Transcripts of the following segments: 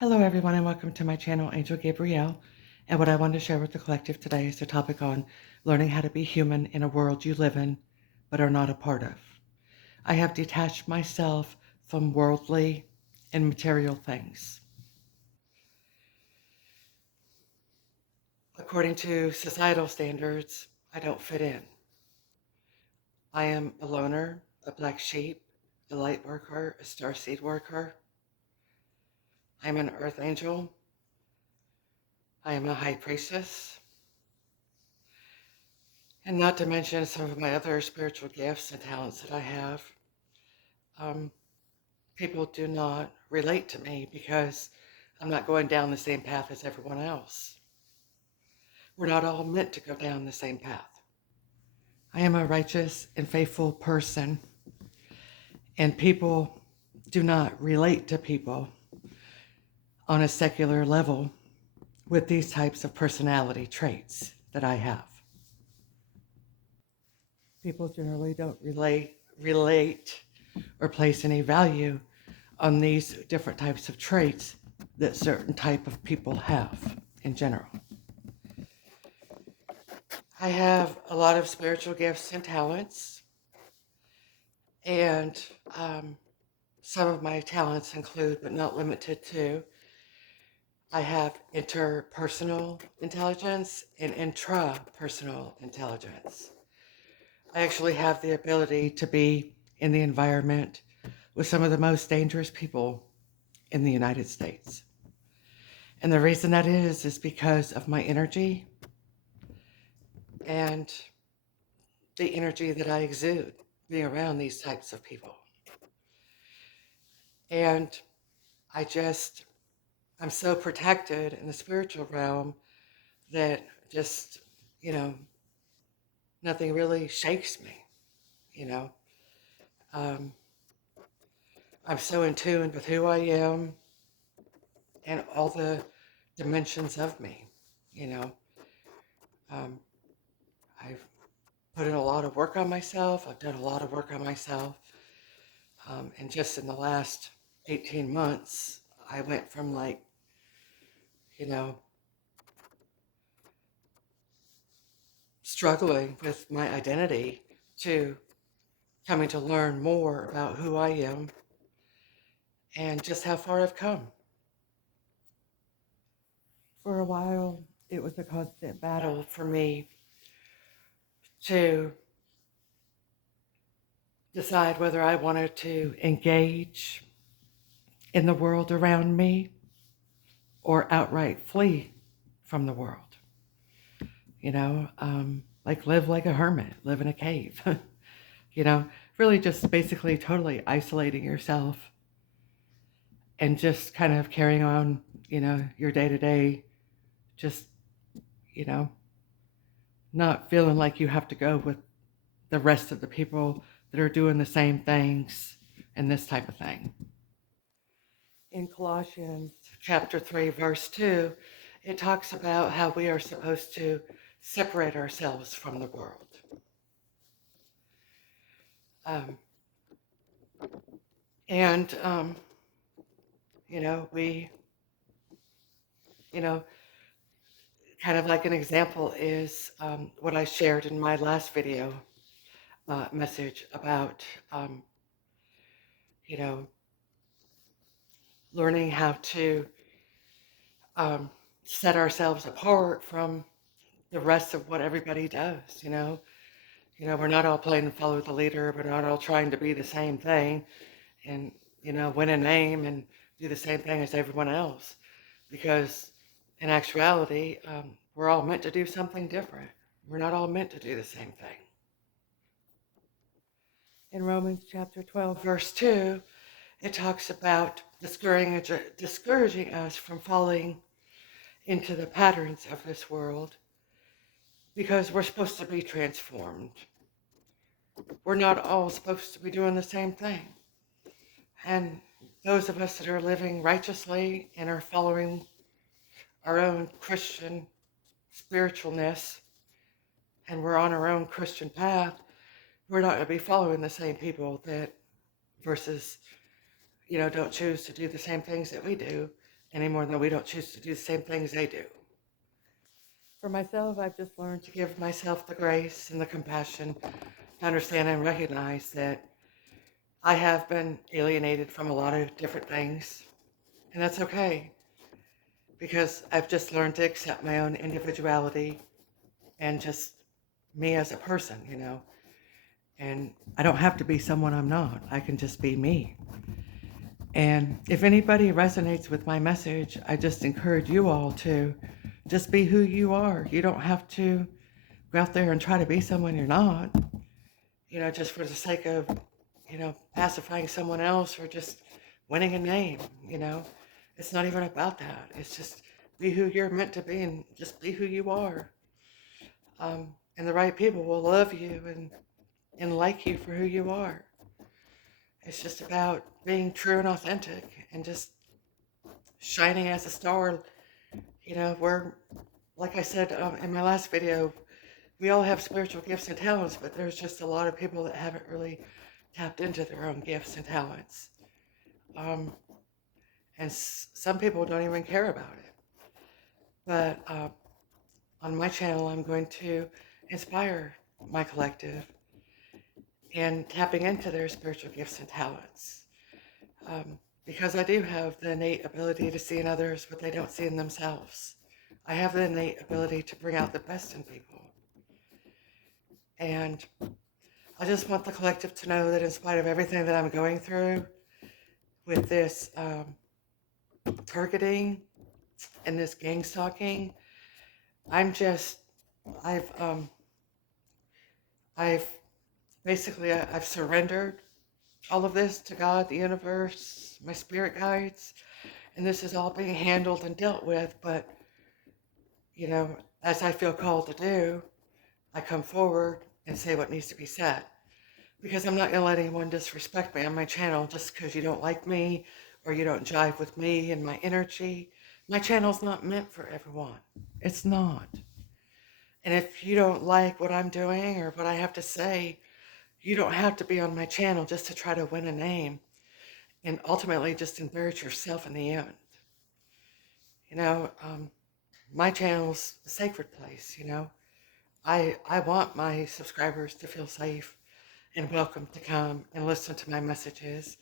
Hello, everyone, and welcome to my channel, Angel Gabrielle. And what I want to share with the collective today is the topic on learning how to be human in a world you live in but are not a part of. I have detached myself from worldly and material things. According to societal standards, I don't fit in. I am a loner, a black sheep, a light worker, a starseed worker. I'm an earth angel. I am a high priestess. And not to mention some of my other spiritual gifts and talents that I have. Um, People do not relate to me because I'm not going down the same path as everyone else. We're not all meant to go down the same path. I am a righteous and faithful person, and people do not relate to people on a secular level with these types of personality traits that I have. People generally don't relate or place any value on these different types of traits that certain type of people have in general. I have a lot of spiritual gifts and talents, and some of my talents include, but not limited to, I have interpersonal intelligence and intrapersonal intelligence. I actually have the ability to be in the environment with some of the most dangerous people in the United States. And the reason that is because of my energy and the energy that I exude being around these types of people. And I'm so protected in the spiritual realm that just, you know, nothing really shakes me, you know. Um, I'm so in tune with who I am and all the dimensions of me, you know. Um, I've put in a lot of work on myself. I've done a lot of work on myself. And just in the last 18 months, I went from like, you know, struggling with my identity to coming to learn more about who I am and just how far I've come. For a while, it was a constant battle for me to decide whether I wanted to engage in the world around me or outright flee from the world. You know, like live like a hermit, live in a cave. You know, really just basically totally isolating yourself and just kind of carrying on, you know, your day to day, just, you know, not feeling like you have to go with the rest of the people that are doing the same things and this type of thing. In Colossians chapter 3, verse 2, it talks about how we are supposed to separate ourselves from the world. Um, and, you know, you know, kind of like an example is what I shared in my last video message about, you know, learning how to um, set ourselves apart from the rest of what everybody does, you know. You know, we're not all playing follow the leader. We're not all trying to be the same thing and, you know, win a name and do the same thing as everyone else. Because in actuality, we're all meant to do something different. We're not all meant to do the same thing. In Romans chapter 12, verse 2, it talks about discouraging us from falling into the patterns of this world because we're supposed to be transformed. We're not all supposed to be doing the same thing. And those of us that are living righteously and are following our own Christian spiritualness and we're on our own Christian path, we're not going to be following the same people that versus, you know, don't choose to do the same things that we do any more than we don't choose to do the same things they do. For myself, I've just learned to give myself the grace and the compassion to understand and recognize that I have been alienated from a lot of different things, and that's okay because I've just learned to accept my own individuality and just me as a person, and I don't have to be someone I'm not. I can just be me. And if anybody resonates with my message, I just encourage you all to just be who you are. You don't have to go out there and try to be someone you're not, just for the sake of, pacifying someone else or just winning a name, It's not even about that. It's just be who you're meant to be and just be who you are. And the right people will love you and like you for who you are. It's just about being true and authentic and just shining as a star. We're, like I said in my last video, we all have spiritual gifts and talents, but there's just a lot of people that haven't really tapped into their own gifts and talents. And some people don't even care about it. But on my channel, I'm going to inspire my collective in tapping into their spiritual gifts and talents. Because I do have the innate ability to see in others what they don't see in themselves. I have the innate ability to bring out the best in people. And I just want the collective to know that in spite of everything that I'm going through with this targeting and this gang stalking, I've I've surrendered all of this to God, the universe, my spirit guides, and this is all being handled and dealt with. But, as I feel called to do, I come forward and say what needs to be said. Because I'm not going to let anyone disrespect me on my channel just because you don't like me or you don't jive with me and my energy. My channel's not meant for everyone. It's not. And if you don't like what I'm doing or what I have to say, you don't have to be on my channel just to try to win a name and ultimately just embarrass yourself in the end. My channel's a sacred place, I want my subscribers to feel safe and welcome to come and listen to my messages.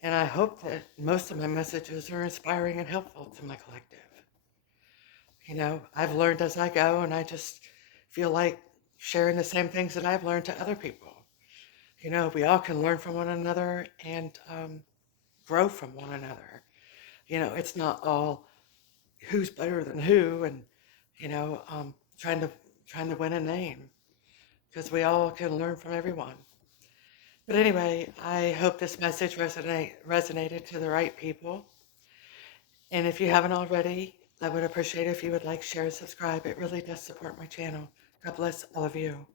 And I hope that most of my messages are inspiring and helpful to my collective. I've learned as I go, and I just feel like sharing the same things that I've learned to other people. We all can learn from one another and grow from one another. It's not all who's better than who and, trying to win a name, because we all can learn from everyone. But anyway, I hope this message resonated to the right people. And if you haven't already, I would appreciate it if you would like, share, and subscribe. It really does support my channel. God bless all of you.